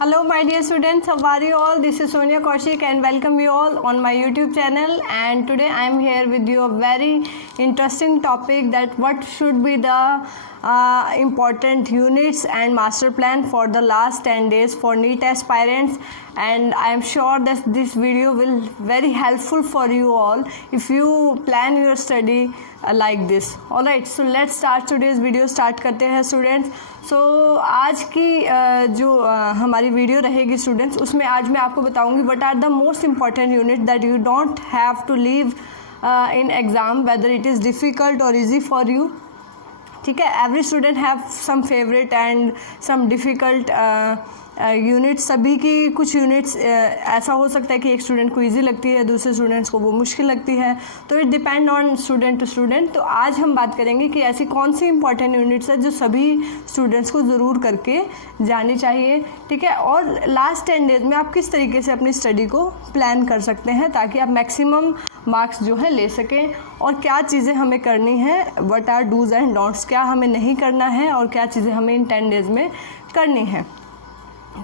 Hello my dear students, how are you all? This is Sonia Kaushik and welcome you all on my YouTube channel, and today I am here with you a very interesting topic, that what should be the important units and master plan for the last 10 days for NEET aspirants. And I am sure that this video will very helpful for you all if you plan your study like this. Alright, so let's start today's video. Start करते हैं students. सो आज की जो हमारी video रहेगी students, उसमें आज मैं आपको बताऊंगी what are the most important unit that you don't have to leave in exam, whether it is difficult और ईजी फॉर यू. ठीक है, every student have some favourite and some difficult units. सभी की कुछ यूनिट्स ऐसा हो सकता है कि एक स्टूडेंट को इजी लगती है, दूसरे स्टूडेंट्स को वो मुश्किल लगती है, तो it depend on student to student. तो आज हम बात करेंगे कि ऐसी कौन सी इंपॉर्टेंट यूनिट्स है जो सभी स्टूडेंट्स को ज़रूर करके जानी चाहिए. ठीक है, और लास्ट 10 डेज में आप किस तरीके से अपनी स्टडी को प्लान कर सकते हैं ताकि आप मैक्सिमम मार्क्स जो है ले सकें, और क्या चीज़ें हमें करनी है, what are dos and don'ts, क्या हमें नहीं करना है और क्या चीज़ें हमें इन 10 डेज़ में करनी है.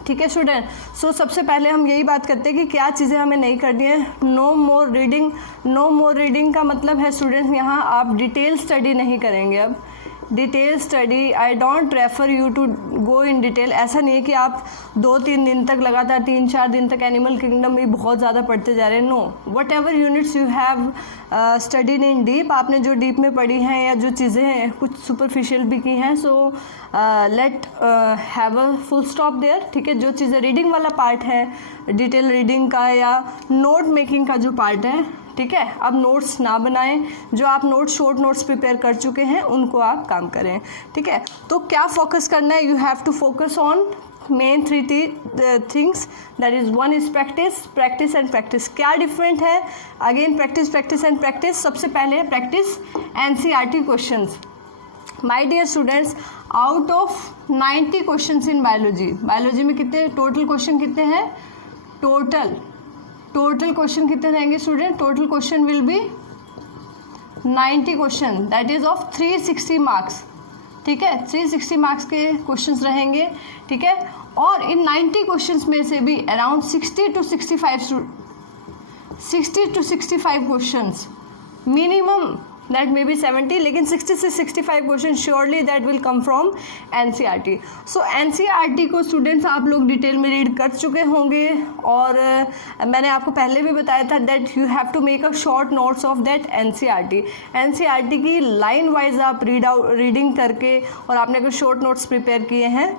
ठीक है स्टूडेंट, सो सबसे पहले हम यही बात करते हैं कि क्या चीज़ें हमें नहीं करनी है. नो मोर रीडिंग. नो मोर रीडिंग का मतलब है स्टूडेंट्स, यहाँ आप डिटेल स्टडी नहीं करेंगे. अब detail study, I don't refer you to go in detail. ऐसा नहीं है कि आप 2-3 दिन तक लगातार 3-4 दिन तक एनिमल किंगडम में बहुत ज़्यादा पढ़ते जा रहे हैं. No, whatever units you have studied in deep, आपने जो डीप में पढ़ी हैं या जो चीज़ें कुछ सुपरफिशियल भी की हैं, so let have a full stop there. ठीक है, जो चीज़ें रीडिंग वाला पार्ट है, डिटेल रीडिंग का या नोट मेकिंग का जो पार्ट है, ठीक है, अब नोट्स ना बनाएं. जो आप शॉर्ट नोट्स प्रिपेयर कर चुके हैं उनको आप काम करें. ठीक है, तो क्या फोकस करना है, you have to focus on main 3 things, that is 1 is practice, practice and practice. क्या डिफरेंट है, again practice, practice and practice. सबसे पहले practice NCERT questions. My dear students, out of 90 questions in biology में कितने total question कितने हैं, total question कितने रहेंगे student, total question will be 90 question, that is of 360 marks. ठीक है, 360 मार्क्स के क्वेश्चंस रहेंगे. ठीक है, और इन 90 क्वेश्चंस में से भी around 60 to 65 questions minimum, that may be 70, लेकिन 60 से 65 question surely that will come from NCERT. So NCERT को स्टूडेंट्स आप लोग डिटेल में रीड कर चुके होंगे, और मैंने आपको पहले भी बताया था that you have to make a short notes of that NCERT की लाइन वाइज आप रीडिंग करके, और आपने अगर शॉर्ट नोट्स प्रिपेयर किए हैं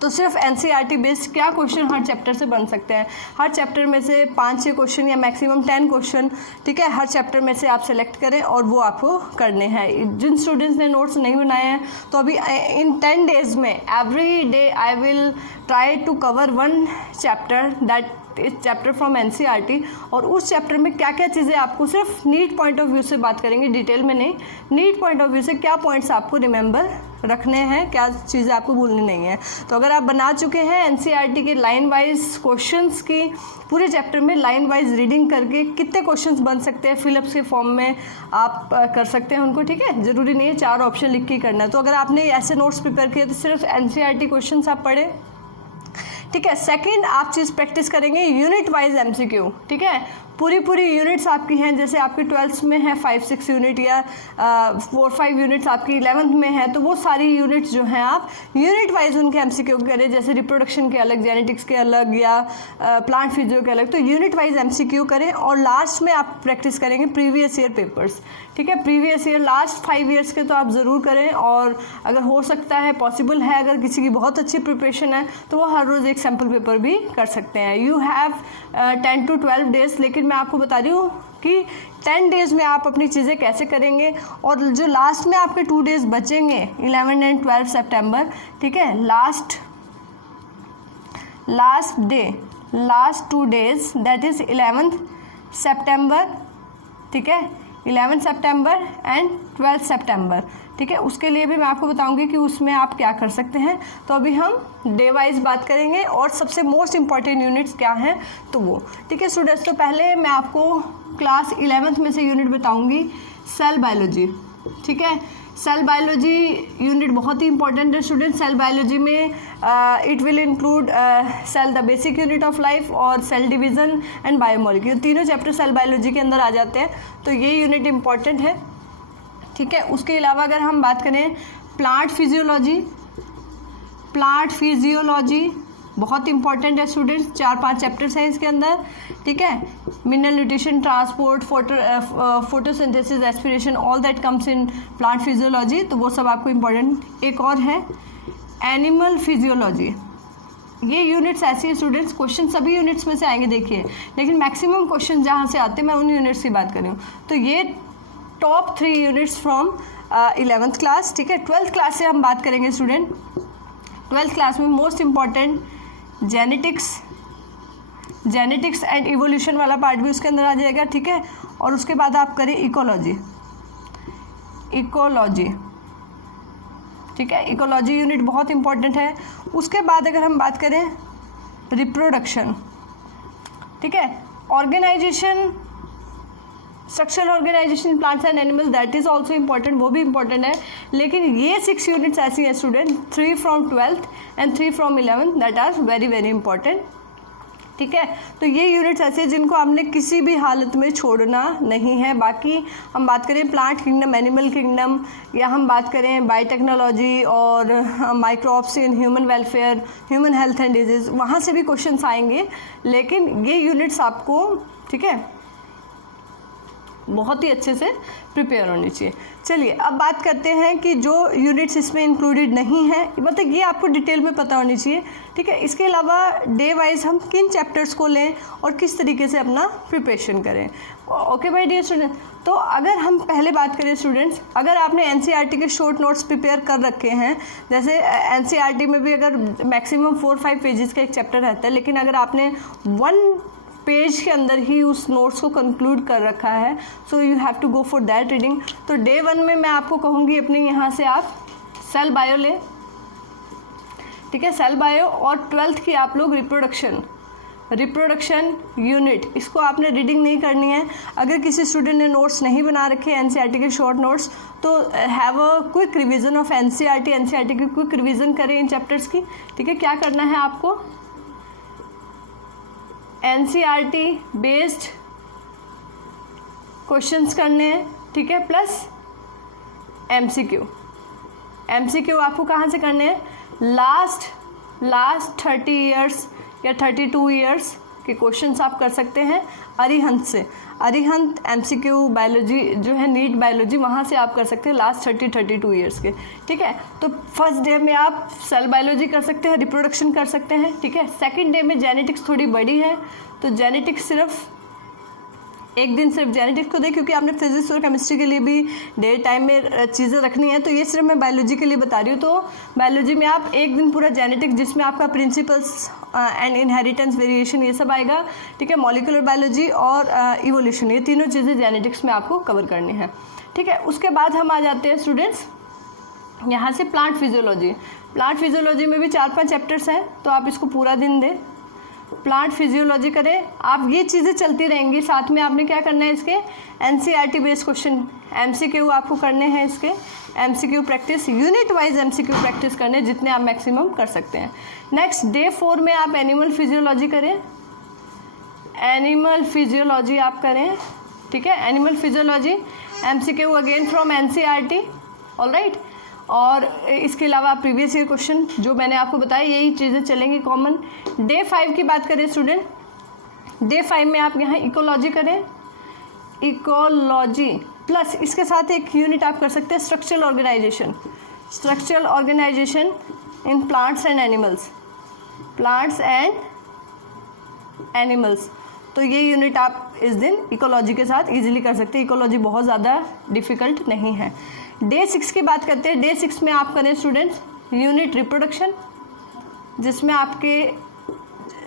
तो सिर्फ NCERT बेस्ड क्या क्वेश्चन हर चैप्टर से बन सकते हैं. हर चैप्टर में से 5-6 क्वेश्चन या मैक्सिमम 10 क्वेश्चन, ठीक है, हर चैप्टर में से आप सेलेक्ट करें और वो आपको करने हैं. जिन स्टूडेंट्स ने नोट्स नहीं बनाए हैं, तो अभी इन 10 डेज़ में every day I will try to cover 1 chapter, that इस चैप्टर फ्रॉम NCERT. और उस चैप्टर में क्या क्या चीज़ें आपको, सिर्फ नीट पॉइंट ऑफ व्यू से बात करेंगे, डिटेल में नहीं, नीट पॉइंट ऑफ व्यू से क्या पॉइंट्स आपको रिमेंबर रखने हैं, क्या चीज़ें आपको भूलनी नहीं है. तो अगर आप बना चुके हैं NCERT के लाइन वाइज क्वेश्चंस की, पूरे चैप्टर में लाइन वाइज रीडिंग करके कितने क्वेश्चंस बन सकते हैं, फिलअप्स के फॉर्म में आप कर सकते हैं उनको. ठीक है, ज़रूरी नहीं है 4 ऑप्शन लिख के करना है. तो अगर आपने ऐसे नोट्स प्रिपेयर किए तो सिर्फ NCERT क्वेश्चंस आप पढ़ें. ठीक है, सेकंड आप चीज़ प्रैक्टिस करेंगे यूनिट वाइज MCQ. ठीक है, पूरी यूनिट्स आपकी हैं, जैसे आपकी 12th में है 5-6 यूनिट या 4-5 यूनिट्स आपकी 11th में है, तो वो सारी यूनिट्स जो हैं आप यूनिट वाइज उनके MCQ करें. जैसे रिप्रोडक्शन के अलग, जेनेटिक्स के अलग, या प्लांट फिजियो के अलग, तो यूनिट वाइज MCQ करें. और लास्ट में आप प्रैक्टिस करेंगे प्रीवियस ईयर पेपर्स. ठीक है, प्रीवियस ईयर लास्ट 5 ईयर्स के तो आप ज़रूर करें, और अगर हो सकता है, पॉसिबल है, अगर किसी की बहुत अच्छी प्रिपरेशन है तो वो हर रोज़ एक सैम्पल पेपर भी कर सकते हैं. यू हैव 10 to 12 डेज, लेकिन मैं आपको बता रही हूँ कि 10 डेज़ में आप अपनी चीज़ें कैसे करेंगे. और जो लास्ट में आपके 2 डेज़ बचेंगे, 11 and 12 सितंबर, ठीक है, last day, last 2 days, that is 11 सितंबर. ठीक है, 11 सितंबर एंड 12 सितंबर. ठीक है, उसके लिए भी मैं आपको बताऊंगी कि उसमें आप क्या कर सकते हैं. तो अभी हम डे वाइज बात करेंगे, और सबसे मोस्ट इम्पॉर्टेंट यूनिट्स क्या हैं तो वो. ठीक है स्टूडेंट्स, तो पहले मैं आपको क्लास 11th में से यूनिट बताऊंगी, सेल बायोलॉजी. ठीक है, सेल बायोलॉजी यूनिट बहुत ही इंपॉर्टेंट है स्टूडेंट। सेल बायोलॉजी में it will include cell the basic unit of life और सेल डिवीज़न एंड बायोमोलिक्यूल, तीनों चैप्टर सेल बायोलॉजी के अंदर आ जाते हैं, तो ये यूनिट इंपॉर्टेंट है, ठीक है। उसके अलावा अगर हम बात करें प्लांट फिजियोलॉजी बहुत इंपॉर्टेंट है स्टूडेंट्स, 4-5 चैप्टर्स हैं इसके अंदर, ठीक है। Mineral nutrition, transport, photosynthesis, aspiration, all that comes in plant physiology, तो वो सब आपको इंपॉर्टेंट। एक और है एनिमल फिजियोलॉजी, ये यूनिट्स ऐसी है स्टूडेंट्स, क्वेश्चन सभी यूनिट्स में से आएंगे देखिए, लेकिन मैक्सिमम क्वेश्चन जहाँ से आते हैं मैं उन यूनिट्स की बात कर रही हूँ। तो ये top 3 units from 11th class, ठीक है। 12th क्लास से हम बात करेंगे स्टूडेंट। 12th क्लास में most important genetics and evolution वाला पार्ट भी उसके अंदर आ जाएगा, ठीक है। और उसके बाद आप करें इकोलॉजी, ठीक है। इकोलॉजी यूनिट बहुत इंपॉर्टेंट है। उसके बाद अगर हम बात करें रिप्रोडक्शन, ठीक है, organisation, structural organisation plants and animals, that is also important, वो भी इंपॉर्टेंट है। लेकिन ये 6 यूनिट्स ऐसी हैं student, 3 from 12th and 3 from 11th, that are very very important, ठीक है। तो ये यूनिट्स ऐसे हैं जिनको हमने किसी भी हालत में छोड़ना नहीं है। बाकी हम बात करें प्लांट किंगडम, एनिमल किंगडम, या हम बात करें बायोटेक्नोलॉजी और microbes in human welfare, human health and disease, वहाँ से भी क्वेश्चंस आएंगे, लेकिन ये यूनिट्स आपको, ठीक है, बहुत ही अच्छे से प्रिपेयर होनी चाहिए। चलिए अब बात करते हैं कि जो यूनिट्स इसमें इंक्लूडेड नहीं है, मतलब ये आपको डिटेल में पता होनी चाहिए, ठीक है। इसके अलावा डे वाइज हम किन चैप्टर्स को लें और किस तरीके से अपना प्रिपरेशन करें। ओके भाई डियर स्टूडेंट, तो अगर हम पहले बात करें स्टूडेंट्स, अगर आपने एनसीईआरटी के शॉर्ट नोट्स प्रिपेयर कर रखे हैं, जैसे एनसीईआरटी में भी अगर मैक्सिमम 4-5 पेजेस का एक चैप्टर रहता है, लेकिन अगर आपने 1 पेज के अंदर ही उस नोट्स को कंक्लूड कर रखा है, so you have to go for that reading. तो डे 1 में मैं आपको कहूँगी अपने यहाँ से आप सेल बायो लें, ठीक है, सेल बायो, और 12th की आप लोग रिप्रोडक्शन यूनिट, इसको आपने रीडिंग नहीं करनी है। अगर किसी स्टूडेंट ने नोट्स नहीं बना रखे एनसीईआरटी के शॉर्ट नोट्स, तो have a quick revision of NCERT की क्विक रिवीजन करें इन चैप्टर्स की, ठीक है। क्या करना है आपको, एनसीईआरटी बेस्ड क्वेश्चंस करने हैं, ठीक है, प्लस एमसीक्यू आपको कहाँ से करने हैं, लास्ट 30 ईयर्स या 32 ईयर्स के क्वेश्चंस आप कर सकते हैं अरिहंत से। अरिहंत एमसीक्यू बायोलॉजी जो है, नीट बायोलॉजी, वहाँ से आप कर सकते हैं लास्ट 32 ईयर्स के, ठीक है। तो फर्स्ट डे में आप सेल बायोलॉजी कर सकते हैं, रिप्रोडक्शन कर सकते हैं, ठीक है। सेकंड डे में जेनेटिक्स थोड़ी बड़ी है, तो जेनेटिक्स सिर्फ एक दिन सिर्फ जेनेटिक्स को दे, क्योंकि आपने फिजिक्स और केमिस्ट्री के लिए भी डे टाइम में चीज़ें रखनी है, तो ये सिर्फ मैं बायोलॉजी के लिए बता रही हूँ। तो बायोलॉजी में आप एक दिन पूरा जेनेटिक्स, जिसमें आपका प्रिंसिपल्स एंड इनहेरिटेंस, वेरिएशन, ये सब आएगा, ठीक है। मॉलिक्यूलर बायोलॉजी और इवोल्यूशन, ये तीनों चीज़ें जेनेटिक्स में आपको कवर करनी है, ठीक है। उसके बाद हम आ जाते हैं स्टूडेंट्स यहाँ से प्लांट फिजियोलॉजी में भी 4-5 चैप्टर्स हैं, तो आप इसको पूरा दिन दें, प्लांट फिजियोलॉजी करें। आप ये चीज़ें चलती रहेंगी, साथ में आपने क्या करना है, इसके एनसीईआरटी बेस्ड क्वेश्चन एमसीक्यू आपको करने हैं, इसके MCQ practice, unit wise MCQ practice करने, जितने आप मैक्सिमम कर सकते हैं। नेक्स्ट डे 4 में आप एनिमल फिजियोलॉजी करें, आप करें, ठीक है। Animal physiology MCQ again from NCERT, alright. और इसके अलावा प्रीवियस ईयर क्वेश्चन जो मैंने आपको बताया, यही चीज़ें चलेंगी कॉमन। डे 5 की बात करें स्टूडेंट, डे 5 में आप यहाँ इकोलॉजी करें, प्लस इसके साथ एक यूनिट आप कर सकते हैं structural organisation in plants and animals, तो ये यूनिट आप इस दिन इकोलॉजी के साथ इजीली कर सकते हैं। इकोलॉजी बहुत ज़्यादा डिफ़िकल्ट नहीं है। डे 6 की बात करते हैं, डे 6 में आप करें स्टूडेंट्स यूनिट रिप्रोडक्शन, जिसमें आपके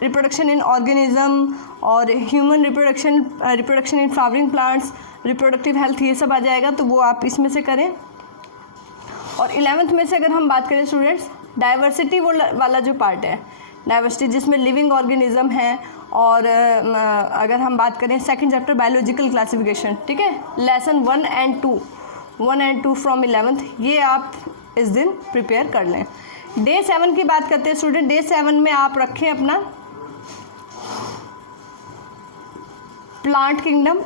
रिप्रोडक्शन इन ऑर्गेनिज्म और human reproduction in flowering plants, reproductive health, ये सब आ जाएगा, तो वो आप इसमें से करें। और 11th में से अगर हम बात करें स्टूडेंट्स, डाइवर्सिटी वाला जो पार्ट है, डाइवर्सिटी जिसमें लिविंग ऑर्गेनिज्म है, और अगर हम बात करें सेकंड चैप्टर बायोलॉजिकल क्लासिफिकेशन, ठीक है, लेसन 1 और 2, 1 and 2 फ्रॉम 11th, ये आप इस दिन प्रिपेयर कर लें। डे 7 की बात करते हैं स्टूडेंट। डे 7 में आप रखें अपना प्लांट किंगडम।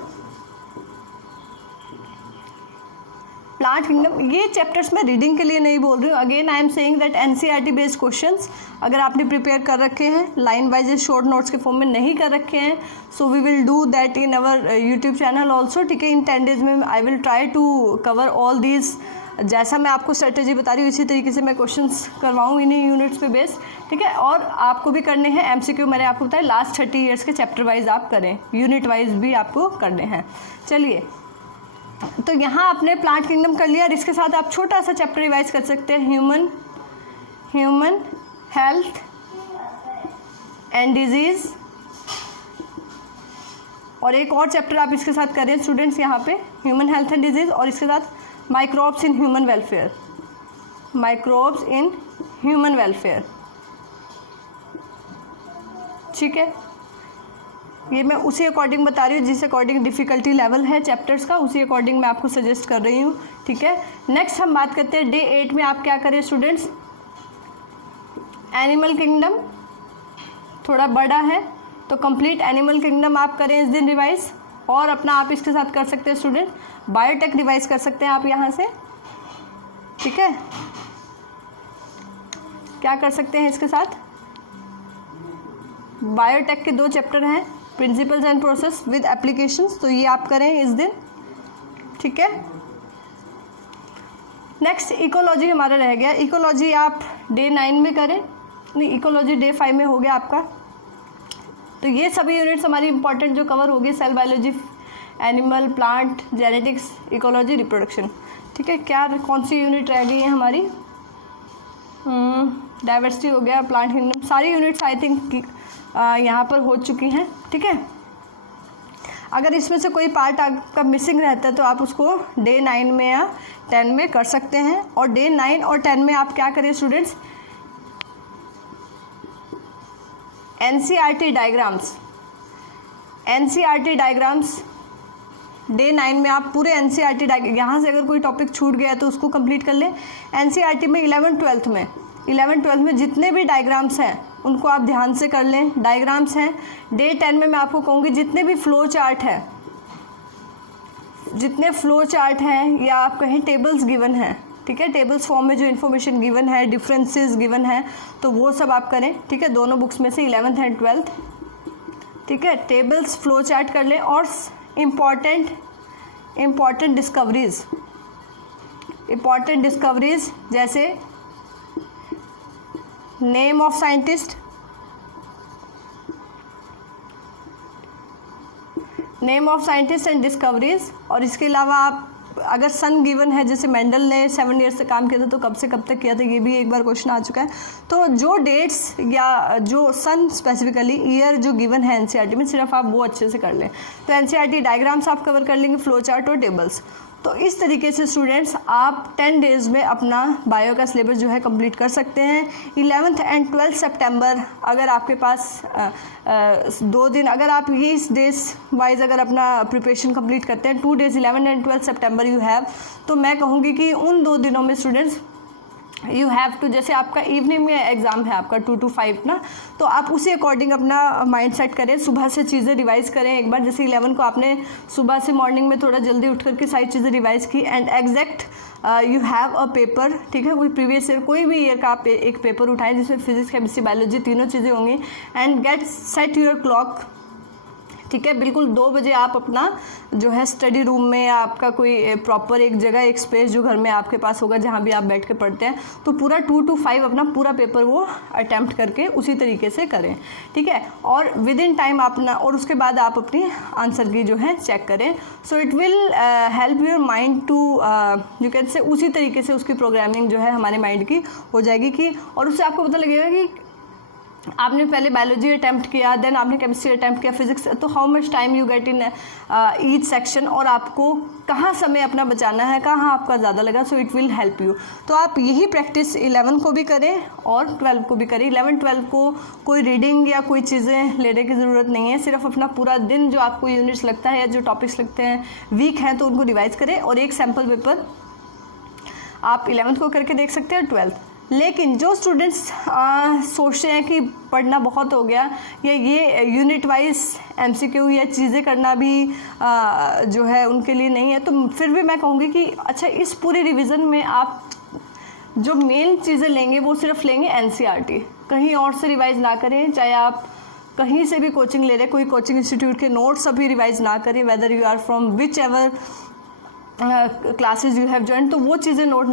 प्लांट किंगडम, ये चैप्टर्स मैं रीडिंग के लिए नहीं बोल रही हूँ। Again I am saying that NCERT based questions अगर आपने प्रिपेयर कर रखे हैं लाइन वाइज शॉर्ट नोट्स के फॉर्म में नहीं कर रखे हैं, so we will do that in our YouTube channel also. ठीक है, इन 10 days में I will try to cover all these. जैसा मैं आपको स्ट्रेटेजी बता रही हूँ इसी तरीके से मैं क्वेश्चंस करवाऊँ इन्हीं यूनिट्स पे बेस। ठीक है, और आपको भी करने हैं एमसीक्यू। मैंने आपको बताया लास्ट 30 years के चैप्टर वाइज आप करें, यूनिट वाइज भी आपको करने हैं। चलिए, तो यहाँ आपने प्लांट किंगडम कर लिया और इसके साथ आप छोटा सा चैप्टर रिवाइज कर सकते हैं, ह्यूमन हेल्थ एंड डिजीज़। और एक और चैप्टर आप इसके साथ करें स्टूडेंट्स, यहाँ पे ह्यूमन हेल्थ एंड डिजीज़ और इसके साथ microbes in human welfare, microbes in human welfare. ठीक है, ये मैं उसी अकॉर्डिंग बता रही हूँ जिस अकॉर्डिंग डिफ़िकल्टी लेवल है चैप्टर्स का, उसी अकॉर्डिंग मैं आपको सजेस्ट कर रही हूँ। ठीक है, नेक्स्ट हम बात करते हैं डे 8 में आप क्या करें स्टूडेंट्स। एनिमल किंगडम थोड़ा बड़ा है तो कंप्लीट एनिमल किंगडम आप करें इस दिन रिवाइज। और अपना आप इसके साथ कर सकते हैं स्टूडेंट बायोटेक रिवाइज कर सकते हैं आप यहाँ से। ठीक है, क्या कर सकते हैं इसके साथ, बायोटेक के 2 चैप्टर हैं, principles and process with applications, तो ये आप करें इस दिन। ठीक है, नेक्स्ट इकोलॉजी हमारा रह गया। इकोलॉजी आप डे 9 में करें, नहीं इकोलॉजी डे 5 में हो गया आपका। तो ये सभी यूनिट्स हमारी इंपॉर्टेंट जो कवर होगी, cell biology, animal, plant, genetics, ecology, reproduction. ठीक है, क्या कौन सी यूनिट रह गई है हमारी, डाइवर्सिटी हो गया, प्लांट किंगडम, सारी यूनिट्स आई थिंक यहाँ पर हो चुकी हैं। ठीक है, अगर इसमें से कोई पार्ट आपका मिसिंग रहता है तो आप उसको डे 9 में या 10 में कर सकते हैं। और डे 9 और 10 में आप क्या करें students, NCERT diagrams, NCERT diagrams day 9 में आप पूरे एनसीईआरटी डायग्राम, यहाँ से अगर कोई टॉपिक छूट गया तो उसको कंप्लीट कर लें। एनसीईआरटी में 11th-12th में जितने भी डायग्राम्स हैं उनको आप ध्यान से कर लें। डायग्राम्स हैं डे 10 में मैं आपको कहूँगी जितने भी फ्लो चार्ट है, जितने फ्लो चार्ट हैं या आप कहें टेबल्स गिवन हैं, ठीक है, टेबल्स फॉर्म में जो इन्फॉर्मेशन गिवन है, डिफरेंसेस गिवन है, तो वो सब आप करें। ठीक है, दोनों बुक्स में से 11th एंड 12th। ठीक है, टेबल्स फ्लो चार्ट कर लें। और इम्पॉर्टेंट डिस्कवरीज जैसे name of scientist, and discoveries. और इसके अलावा आप अगर सन गिवन है, जैसे मेंडल ने 7 years से काम किया था तो कब से कब तक किया था, ये भी एक बार क्वेश्चन आ चुका है। तो जो डेट्स या जो सन स्पेसिफिकली ईयर जो गिवन है एनसीईआरटी में, सिर्फ आप वो अच्छे से कर लें। तो एनसीईआरटी डायग्राम्स आप कवर कर लेंगे, फ्लो चार्ट और टेबल्स। तो इस तरीके से स्टूडेंट्स आप 10 days में अपना बायो का सिलेबस जो है कंप्लीट कर सकते हैं। 11th एंड 12th सितंबर अगर आपके पास 2 दिन, अगर आप ये इस डेज वाइज अगर अपना प्रिपरेशन कंप्लीट करते हैं, 2 days 11 and 12 September you have, तो मैं कहूँगी कि उन 2 दिनों में स्टूडेंट्स यू हैव टू, जैसे आपका इवनिंग में एग्ज़ाम है आपका 2 to 5 ना, तो आप उसी अकॉर्डिंग अपना माइंड सेट करें, सुबह से चीज़ें रिवाइज़ करें एक बार। जैसे 11 को आपने सुबह से मॉर्निंग में थोड़ा जल्दी उठ करके सारी चीज़ें रिवाइज़ की, and exact you have a paper. ठीक है, कोई प्रीवियस ईयर कोई भी ईयर का आप एक पेपर उठाएं जिसमें फिजिक्स, केमिस्ट्री, बायोलॉजी तीनों चीज़ें होंगी, and get set your clock. ठीक है, बिल्कुल 2 बजे आप अपना जो है स्टडी रूम में या आपका कोई प्रॉपर एक जगह, एक स्पेस जो घर में आपके पास होगा जहाँ भी आप बैठ के पढ़ते हैं, तो पूरा 2 to 5 अपना पूरा पेपर वो अटैम्प्ट करके उसी तरीके से करें। ठीक है, और विद इन टाइम अपना, और उसके बाद आप अपनी आंसर की जो है चेक करें। So it will help your mind to you can say, उसी तरीके से उसकी प्रोग्रामिंग जो है हमारे माइंड की हो जाएगी कि, और उससे आपको पता लगेगा कि आपने पहले बायोलॉजी अटैम्प्ट किया, देन आपने केमिस्ट्री अटैम्प्ट किया, फिजिक्स, तो how much time you get in each section, और आपको कहाँ समय अपना बचाना है, कहाँ आपका ज़्यादा लगा, सो इट विल हेल्प यू। तो आप यही प्रैक्टिस 11 को भी करें और 12 को भी करें। 11 12 को कोई रीडिंग या कोई चीज़ें लेने की ज़रूरत नहीं है, सिर्फ अपना पूरा दिन जो आपको यूनिट्स लगता है या जो टॉपिक्स लगते हैं वीक हैं तो उनको रिवाइज करें, और एक सैम्पल पेपर आप 11th को करके देख सकते हैं और 12th। लेकिन जो स्टूडेंट्स सोचते हैं कि पढ़ना बहुत हो गया या ये यूनिट वाइज एमसीक्यू या चीज़ें करना भी जो है उनके लिए नहीं है, तो फिर भी मैं कहूँगी कि अच्छा इस पूरी रिवीजन में आप जो मेन चीज़ें लेंगे वो सिर्फ लेंगे एनसीईआरटी, कहीं और से रिवाइज ना करें। चाहे आप कहीं से भी कोचिंग ले रहे, कोई कोचिंग इंस्टीट्यूट के नोट्स अभी रिवाइज ना करें, whether you are from whichever classes you have join, तो वो चीज़ें नोट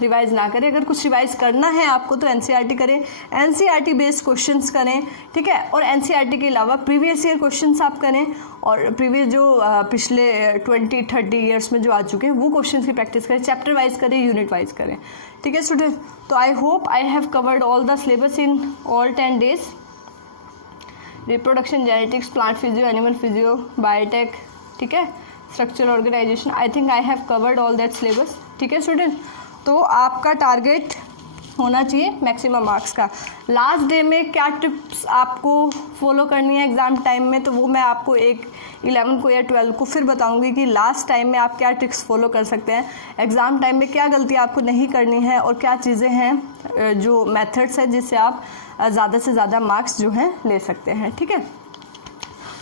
रिवाइज ना करें। अगर कुछ रिवाइज करना है आपको तो एनसीईआरटी करें, एनसीईआरटी बेस्ड क्वेश्चंस करें, ठीक है। और एनसीईआरटी के अलावा प्रीवियस ईयर क्वेश्चंस आप करें, और प्रीवियस जो पिछले 20-30 ईयर्स में जो आ चुके हैं वो क्वेश्चंस की प्रैक्टिस करें, चैप्टर वाइज करें, यूनिट वाइज करें, ठीक है स्टूडेंट। तो I hope I have covered all the syllabus in all 10 days। Reproduction, genetics, plant physio, animal physio, biotech, ठीक है, structural organisation, I think I have covered all that syllabus, ठीक है student. तो आपका टारगेट होना चाहिए maximum marks का। Last day में क्या टिप्स आपको फॉलो करनी है एग्ज़ाम टाइम में, तो वो मैं आपको एक 11 को या 12 को फिर बताऊंगी कि लास्ट टाइम में आप क्या ट्रिक्स फॉलो कर सकते हैं, एग्ज़ाम टाइम में क्या गलती आपको नहीं करनी है, और क्या चीज़ें हैं जो मेथड्स हैं जिससे आप ज़्यादा से ज़्यादा मार्क्स जो हैं ले सकते हैं, ठीक है।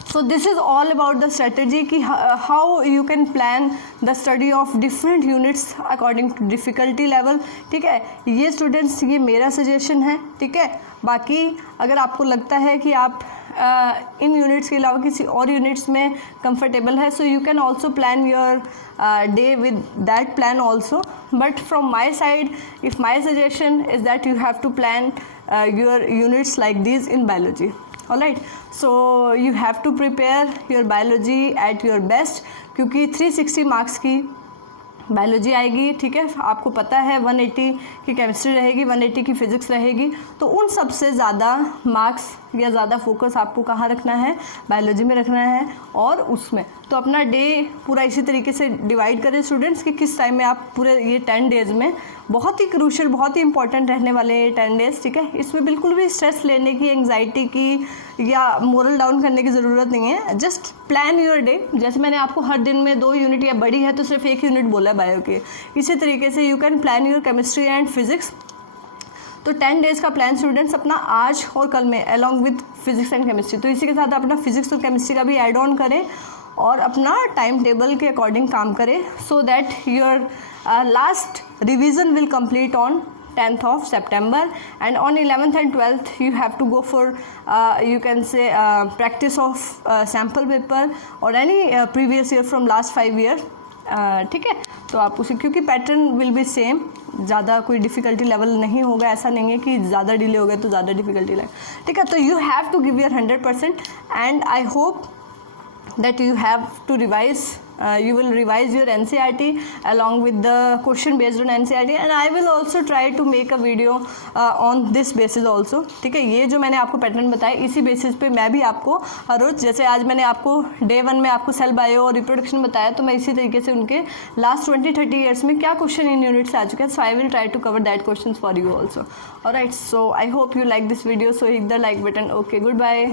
So this is all about the strategy कि how you can plan the study of different units according to difficulty level, ठीक है। ये स्टूडेंट्स ये मेरा सजेशन है, ठीक है। बाकी अगर आपको लगता है कि आप इन यूनिट्स के अलावा किसी और यूनिट्स में कंफर्टेबल है, so you can also plan your day with that plan also, but from my side if my suggestion is that you have to plan your units like this in biology. Alright, so you have to prepare your biology at your best, क्योंकि 360 marks की biology आएगी, ठीक है। आपको पता है 180 की chemistry रहेगी, 180 की फिजिक्स रहेगी, तो उन सबसे ज़्यादा मार्क्स या ज़्यादा फोकस आपको कहाँ रखना है, बायोलॉजी में रखना है। और उसमें तो अपना डे पूरा इसी तरीके से डिवाइड करें स्टूडेंट्स कि किस टाइम में आप पूरे ये 10 days में, बहुत ही क्रूशियल बहुत ही इंपॉर्टेंट रहने वाले ये 10 days, ठीक है। इसमें बिल्कुल भी स्ट्रेस लेने की, एंग्जाइटी की या मोरल डाउन करने की ज़रूरत नहीं है। Just plan your day. जैसे मैंने आपको हर दिन में 2 यूनिट या बड़ी है तो सिर्फ 1 यूनिट बोला बायो के, इसी तरीके से you can plan your chemistry and physics. तो 10 days का प्लान स्टूडेंट्स अपना आज और कल में along with physics and chemistry, तो इसी के साथ अपना फिजिक्स और केमिस्ट्री का भी ऐड ऑन करें और अपना टाइम टेबल के अकॉर्डिंग काम करें, so that your last revision will complete on 10th of September, and on 11th and 12th you have to go for you can say practice of sample paper or any previous year from last 5 years, ठीक है। तो आप उसे, क्योंकि pattern will be same, ज़्यादा कोई difficulty level नहीं होगा, ऐसा नहीं है कि ज़्यादा डिले हो गया तो ज़्यादा डिफ़िकल्टी लगे, ठीक है। तो you have to give your 100% and I hope that you have to revise, you will revise your NCERT along with the question based on NCERT, and I will also try to make a video on this basis also, ठीक है। ये जो मैंने आपको pattern बताया इसी basis पे मैं भी आपको हर रोज़, जैसे आज मैंने आपको डे 1 में आपको सेल बायो और रिप्रोडक्शन बताया, तो मैं इसी तरीके से उनके लास्ट 20-30 ईयर्स में क्या क्वेश्चन इन यूनिट से आ चुके हैं, so I will try to cover that question for you also. Alright, so I hope you like this video, so hit the like button. Okay, good bye.